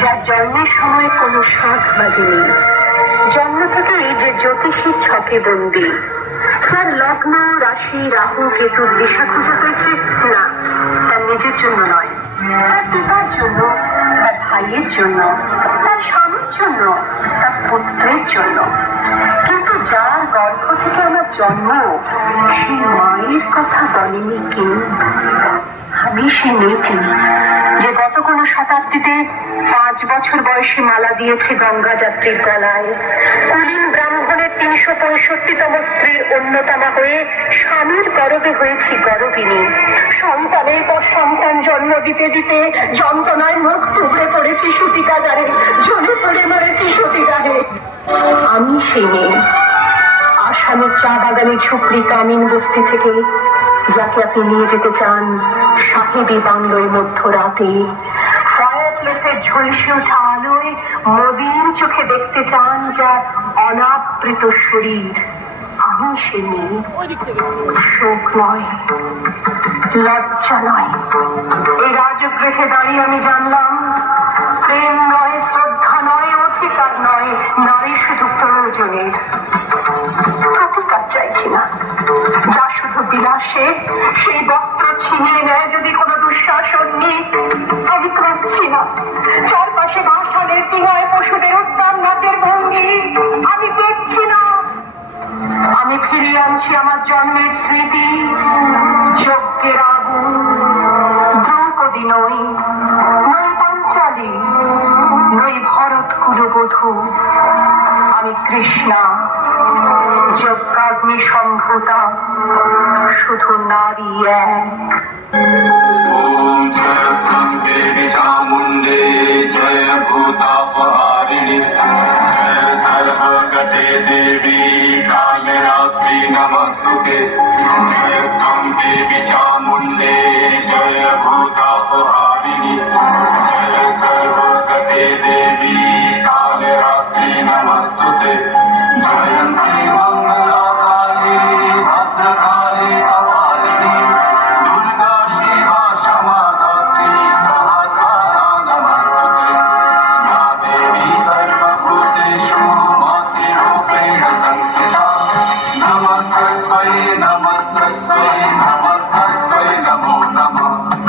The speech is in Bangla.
যার জন্মের সময় কোনো শাঁখ বাজেনি, জন্ম থেকেই যে জ্যোতিষীর ছকে বন্দী, তার লগ্ন রাশি রাহু কেতুর দিশা খোঁজা হয়েছে না, তার নিজের জন্য নয়, তার পিতার জন্য, তার ভাইয়ের জন্য, তার স্বামীর জন্য, তার পুত্রের জন্য। কিন্তু যার গর্ভ থেকে আমার জন্ম, সেই মায়ের কথা বলেনি কেউ। আমি সে মেয়েটি যে গত কোনো শতাব্দীতে 5 বছর বয়সে মালা দিয়েছে গঙ্গা যাত্রীর গলায়, কুলীন ব্রাহ্মণের 365তম স্ত্রীর অন্যতমা হয়ে স্বামীর গর্ভে হয়েছি গর্ভিণী। সন্তানের পর সন্তান জন্ম দিতে দিতে যন্ত্রণায় মুখ টুকরে পড়েছি সতীকাগারে, জ্বলে পড়ে মরেছি সতীদাহে। আমি সেই মেয়ে, আসামের চা বাগানের ঝুপড়ি কামিন বস্তি থেকে যাকে আপনি নিয়ে যেতে চান সাহেবী বাংলোয় মধ্যরাতে, ফায়ারপ্লেসের ঝলসে ওঠা আলোয় মোদির চোখে দেখতে চান যার অনাবৃত শরীর। আমি সে মেয়ে। শোক নয়, লজ্জা নয়, এই রাজগৃহে দাঁড়িয়ে আমি জানলাম প্রেম নয়, শ্রদ্ধা নয়, অধিকার নয়, নারী শুধু প্রয়োজনের। প্রতিকার চাইছি না, যা শুধু বিলাসে, সেই বস্ত্র ছিনিয়ে নেয় যদি কোনো দুঃশাসন নেই। আমি কাঁদছি না, চারপাশে ভাষণের দিঙায় পশুদের উত্তাম নাচের ভঙ্গি আমি দেখছি না। আমি ফিরিয়ে আনছি আমার জন্মের স্মৃতি, যজ্ঞের আগুন। দ্রৌপদী নই, নই পাঞ্চালী, নই ভরত কুলবধূ, আমি কৃষ্ণা, যজ্ঞাগ্নি সম্ভূতা, শুধু নারী এক। ওম জয় দেবী চামুণ্ডে জয় ভূতাপহারিণী জয় সর্বগতে দেবী কালরাত্রি নমস্তুতে জয় দেবী চামুণ্ডে জয় ভূতাপহারিণী জয় সর্বগতে দেবী কালরাত্রি নমস্তুতে জয়ন্তি মঙ্গলা কালী ভদ্রকালী কপালিনী দুর্গা শিবা সমাধাত্রী সহস্রা নমস্তুতে या देवी सर्वभूतेषु मातृरूपेण संस्थिता नमस्तस्मै नमस्तस्मै नमस्तस्मै नमो नमः।